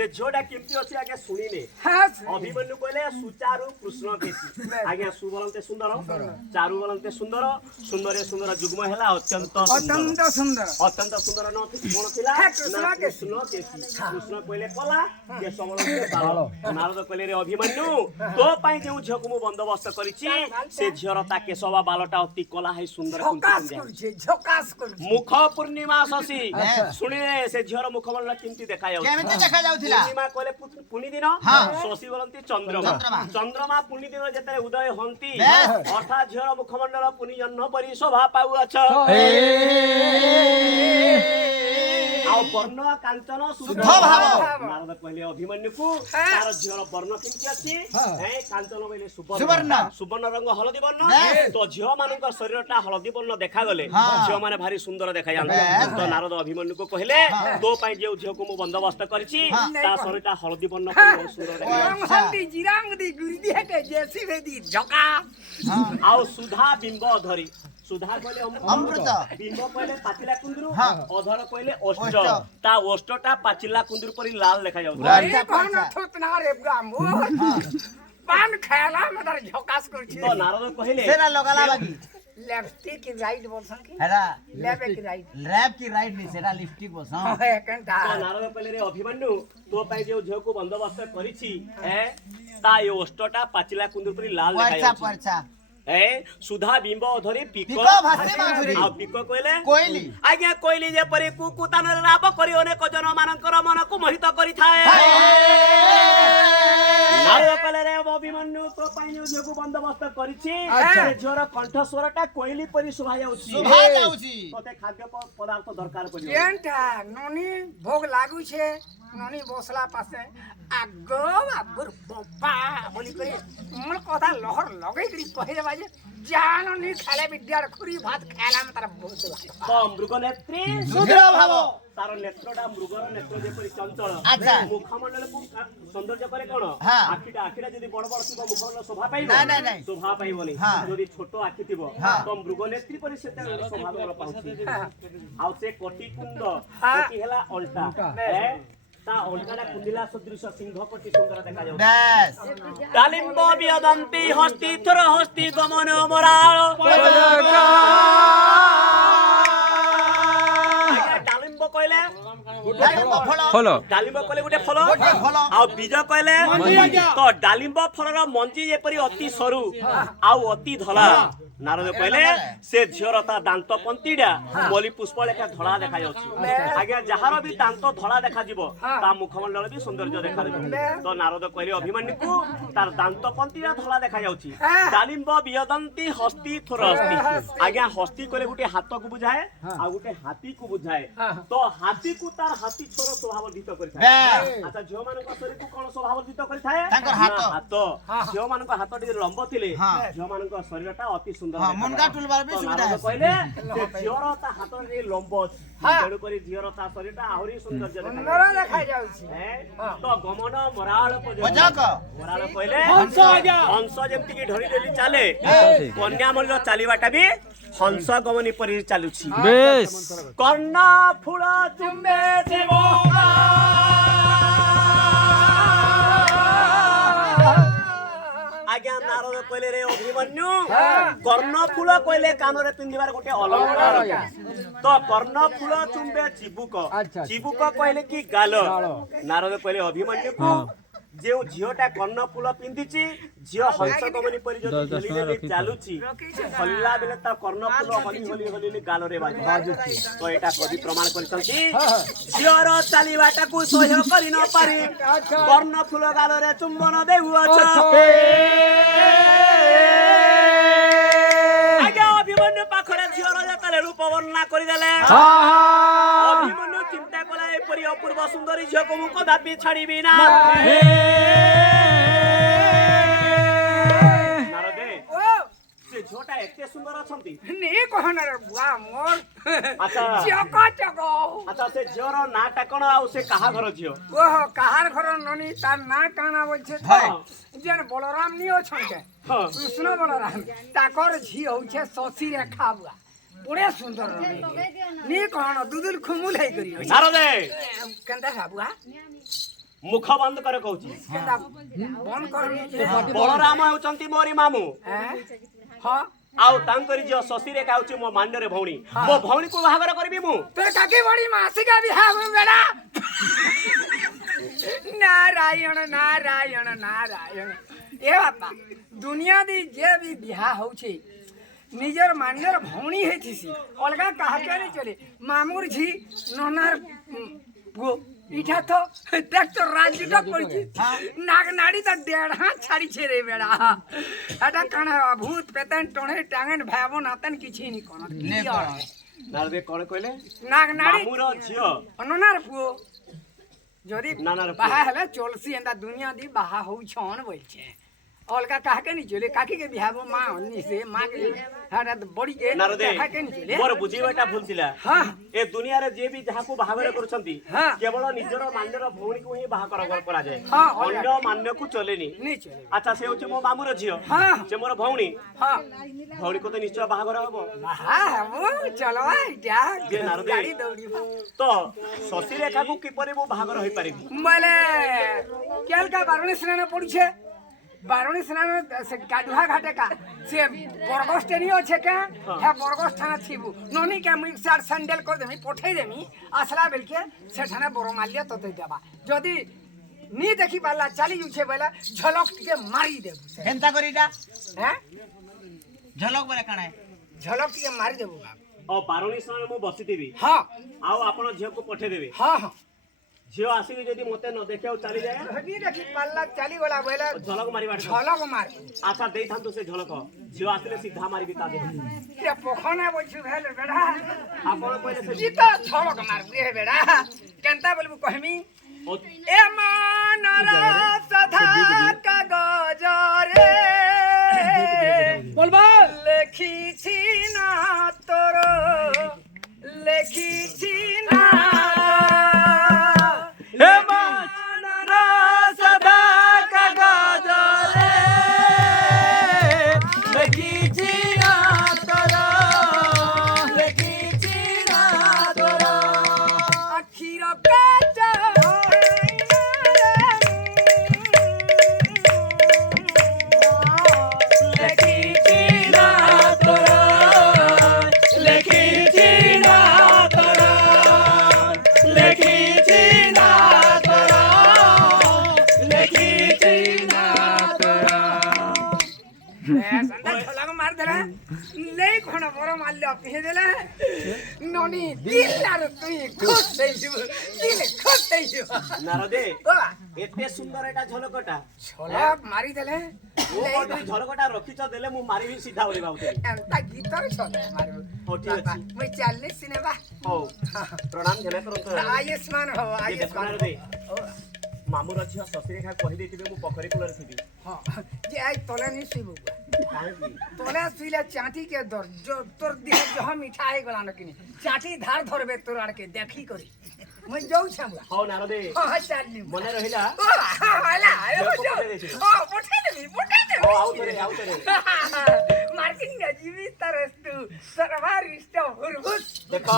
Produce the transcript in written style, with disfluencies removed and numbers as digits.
से झोटा केमती अछि आगे सुनिले अभिमन्यु कहले सुचारु कृष्ण केसी आगे सुबलंते सुंदर चारु बलंते सुंदर सुंदरे सुंदर जुग्म हैला अत्यंत सुंदर न कोन थिला कृष्ण केसी कृष्ण कहले कला के सबलंते बाल नारद कहले रे अभिमन्यु तो पई जे झकु मु बंदोबस्त करिछि से झियर ता केशवा बालटा अति कला है सुंदर झकास करू मुख पूर्णिमा शशि सुनिले से झियर मुख बलला केमती देखा जाउ केमती देखा जाउथिला पूर्णिमा कहले पुनी दिन शशि बोलंती चंद्रमा चंद्रमा पुनी दिन जेते उदय हंती अर्थात झियर मुखमंडल पुनी जन्म परि शोभा पाउ अछ आउ वर्ण कांचन शुद्ध भाव नारद कहले अभिमन्यु को तार झियर वर्ण केमती अछि ए कांचन बोले सुवर्ण सुवर्ण रंग हलदी वर्ण तो झियो मानक शरीरटा हलदी वर्ण देखा गले झियो माने भारी सुंदर देखा जान तो नारद अभिमन्यु को कहले तो पई जे झियो को मु बंदोबस्त करछि ता शरीरटा हलदी वर्ण बहुत सुंदर देखा हल्दी जिरांगदी गुरदी हटे जैसी वेदी झका आउ सुधा बिंब धरी सुधा कहले अमृत बिंब कहले पाचिला कुंदरू अधर कहले ओष्ट ता ओष्टटा पाचिला कुंदरू परि लाल देखा जाउ ए कोन थोतना रे ब्राह्मो पान खाला मदर झकास करछि तो नारद कहले सेना लगाला बाकी लिपस्टिक की राइट बोलसन की हेरा लेबे की राइट रैप की राइट नहीं सेना लिपस्टिक बोस हां एकंटा तो नारद कहले रे अभिमन्यु तो पई जे झियो को बंदोबस्त करिछि ए ता यो ओष्टटा पाचिला कुंदरू परि लाल देखा जाउ परछा ए सुधा बिंब धरी पिको भासे माधुरी आ पिको कहले कोइली आज्ञा कोइली जे परि कुकुतान राब करी अनेक जन मानकर मन को मोहित करि थाए नारद कहले रे अभिमन्यु तो पाइनो जेको बंदोबस्त करिछि से झोर कंठ स्वरटा कोइली परि शोभा जाउछि तते खाद्य पदार्थ दरकार पड़ियो केनटा ननी भोग लागु छे ननी बसला पासे आगो बप्पा बोली करे मन कथा लहर लगै करी कहे बाजे जानो नी खाले विद्यार खुरी भात खाला में तार बहुत तो मृग नेत्री सुग्र भाव तार नेत्रटा मृगर नेत्र जे परि चंचल अच्छा मुखमंडल को सौंदर्य करे कोन आखिटा जदी बड़ बड़ थिबो मुखमंडल शोभा पाइबो नहीं शोभा पाइबोनी जदी छोटो आखि थिबो तो मृग नेत्री परि सेते शोभा बड़ पाउछि आ से कोटि कुंड कोटि हेला अल्टा ता ओलकाडा कुंडिला सदृश सिंह कोटि सुंदर देखा जाउ बस डालिंब बियदंती हस्ती थर हस्ती गमन मराळ डालिंब कहले फल डालिंब कहले गुटे फल आ बीज कहले तो डालिंब फलर मंजी जेपरि अति सरू आ अति धला नारद कहले से झियरता दांत पंतीडा मली पुष्प लेखा धळा देखा जाउछि आगे जहार भी दांत धळा देखा जिवो ता मुखमंडल भी सौंदर्य देखा जिवो तो नारद कहले अभिमन्यु को तार दांत पंतीडा धळा देखा जाउछि डालिंब बियदंती हस्ती थोर हस्ती आगे हस्ती कहले गुटे हाथ को बुझाए आ गुटे हाथी को बुझाए तो हाथी को तार हाथी छोर स्वभाववर्धित करिथाए अच्छा झियो मान को शरीर को कोन स्वभाववर्धित करिथाए तांकर हाथ झियो मान को हाथ टिके लंब थिले झियो मान को शरीरटा अति हां मुनगा टुलबार भी सुविधा है कहले जे झियोर ता हाथ रे लंब तेणु करी झियोर ता शरीरटा आहुरी सौंदर्य देखा जाउछि तो गमन मराळ बजाक मराळ कहले हंस जेमति की ढरी ढरी चाले कन्या मल्ल चालीबाटा भी हंस गमनी परि चालुछि बेस कर्ण फूल चुम्बे देवो आज्ञा नारद कहले रे अभिमन्यु कर्ण फूल कहले कान रे पिंदिबार गोटे अलंकार तो कर्ण फूल चुम्बे चिबुक चिबुक कहले कि गाल नारद कहले अभिमन्यु को जे झियोटा कर्ण फूल पिंदिची झियो हंस गमनी परि जदी हलिले चालुची हलिला बेले ता कर्ण फूल हली हली गाल रे बाजुची तो एटा कवि प्रमाण करछंती झियोर चालीबाटा को सह्य करि न पारि कर्ण फूल गाल रे चुंबन देउ अछ आगे अभिमन्यु पाखरे झियोर जतले रूप वर्णना करि देले अभिमन्यु चिंता कला ए परि अपूर्व सुंदरी झियो को मु कदापि छाड़ीबी ना नारदे से झोटा एते सुंदर अछंती नी कहना रे बुआ मोर अच्छा चको चको अच्छा से झियोर नाटा कोन आ से कहा घर झियो ओहो कहार घर ननी तार ना काना बोलछे तो जन बलराम नी अछंते कृष्ण बलराम ताकर झी होछे शशि रेखा बुआ बड़े सुंदर नी कहना दुदुल खुमुल है करियो नारदे केंदा बुआ ମୁଖ ବନ୍ଦ କରେ କହୁଛି କେନ୍ତା ବନ୍ଦ କରନି ଯେ ବଳରାମ ହେଉଛନ୍ତି ମୋରି ମାମୁଁ ହଁ ଆଉ ତାଙ୍କରି ଝିଅ ଶଶୀରେଖା ହଉଛି ମୋ ମାନ୍ୟରେ ଭଉଣୀ ମୋ ଭଉଣୀକୁ ବାହାଘର କରିବି ମୁଁ তোর কাকি বড়ি মাসিকা বিহা বেড়া নারায়ণ নারায়ণ নারায়ণ এ বাপা দুনিয়া দি যে বি বিহা হচ্ছে নিজের মান্যর ভৌণী হয়েছিস অলগা কাহাকে নেই চলে মামুর ঝি ননার পুয়ো ইটা তো দেখ তো রাজ্যটা করেছি নাক নাড়ি তো দেড় হাত ছাড়িছে রে বেড়া এটা কানা ভূত পেতেন টনে টাঙেন ভাবো নাতেন কিছু নি কোন ନାରଦେ କଣ କହିଲେ নাক নাড়ি ମାମୁଁର ଝିଅ অননার পুয়ো যদি নানার পুয়ো। বাহা হলে চলছি এন্তা দুনিয়া দি বাহা হউছন বলছে অলগা কাহাকে নি চলে কাকি কে বিহাবো মা অন্নি সে মা কে হাটা বড়ি কে ନାରଦେ কাহাকে নি চলে ମୋର ବୁଝିବାଟା ଭୁଲ ଥିଲା হ্যাঁ ଏ ଦୁନିଆରେ ଯିଏ ବି ଯାହାକୁ ବାହାଘର କରୁଛନ୍ତି ହଁ। କେବଳ ନିଜର ମାନ୍ୟର ଭଉଣୀକୁ ହିଁ ବାହାଘର କରାଯାଏ ହଁ, ଅନ୍ୟ ମାନ୍ୟକୁ ଚଲେନି ନି চলে ଆଚ୍ଛା ସେ ହଉଛି ମୋ ମାମୁଁର ଝିଅ ହଁ ସେ ମୋର ଭଉଣୀ হ্যাঁ ଭଉଣୀକୁ ତ ନିଶ୍ଚୟ ବାହାଘର ହବ বাহা হবো চলো যা যে নারদে। গাড়ি দৌড়িব ତ ଶଶୀରେଖାକୁ କିପରି ମୁଁ ବାହାଘର ହେଇପାରିବି বলে কেলকা বারুণী স্নান পড়ছে বারুণী স্নান সে গাধুয়া ঘাটে কা সে বরগস টেনি আছে কে হ্যাঁ বরগস থানা থিবু ননি কে মুই সার স্যান্ডেল করে দেমি পঠাই দেমি আসলা বেলকে সেখানে বড়মাল্য তোতে দেবা যদি নি দেখি পারলা চালি যাচ্ছে বলে ঝলক টিকে মারি দেবু হেন্তা করিটা হ্যাঁ ঝলক বলে কাଣା ঝলক টিকে মারি দেবু ଓ ବାରୁଣୀ ସ୍ନାନରେ ମୁଁ ବସିଥିବି হ্যাঁ ଆଉ ଆପଣ ଝିଅକୁ ପଠେଇଦେବେ হ্যাঁ হ্যাঁ ঝିଅ ଆସିକି ଯଦି ମତେ ନ ଦେଖିବାକୁ ଚାଲିଯାଏ নি দেখি পারলা চালি গলা বলে ଝଲକ ମାରିବା ঝলক মার ଆଚ୍ଛା ଦେଇଥାନ୍ତୁ ସେ ଝଲକ ଝିଅ ଆସିଲେ ସିଧା ମାରିବି ତା ଦେହ রে পখনা বলছু ভেলে বেড়া ଆପଣ କହିଲେ ସେ ই তো ঝলক মারবি হে বেড়া কেনতা বলবু কহমি ଓ এ মানর সধা কাগজরে বলবা লেখিছি না তোর লেখিছি না হে মানর সদা কাগজরে লেখিছি না তোর লেখিছি না তোর আখির কাজ লেখিছি না তোর লেখিছি না তোর লেখিছি না তোর লেখিছি না তোর ঝলক মার দেলা লেই কোন বড় মাল্য পিহে দেলা ননি দিলার তুই খুশ দেইছু দিলে খুশ দেইছু নারদে ও এতে সুন্দর এটা ঝলকটা ঝলক মারি দেলে ମୋ କତିରେ ଝଲକଟା ରଖିଛ ଦେଲେ ମୁଁ ମାରିବି ସିଧା ବୋଲି ଭାବୁଥିଲି ଏନ୍ତା ଗୀତର ଝଲକ ମାରିବୁ ହଉ ଠିକ ଅଛି ମୁଇଁ ଚାଲିଲି ସିନେମା ହଉ ପ୍ରଣାମ ଜଣେ କରନ୍ତୁ ଆୟୁଷ୍ମାନ ହବ ଟିକେ ଦେଖ ଆୟୁଷ୍ମାନ ନାରଦେ ମାମୁଁର ଝିଅ ଶଶୀରେଖା କହିଦେଇଥିବେ ମୁଁ ପୋଖରୀ କୂଳରେ ଥିବି ହଁ ଯେ ଆଇ ତଲେ ନି ଶୁଇବୁ କାହିଁକି ତଲେ ଶୁଇଲେ ଚାଟି কে দর্জ তোর দেহ জহ মিঠা হয়ে গলা নকিনি চাটি ধার ধরবে তোর আড়কে দেখি করি মুই যাউছে আমরা ହଉ ନାରଦେ ହଁ ଚାଲିଲି ମନେ ରହିଲା ও ହେଲା ଏ ଝିଅକୁ ବୁଝ ପଠେଇ ଦେଇଥିବୁ। ও পঠাই দেবি ହଉ ଆଉଥରେ মার্কেটিং জিবি তার তু সরবার ইষ্ট হুরহুস ଦେଖ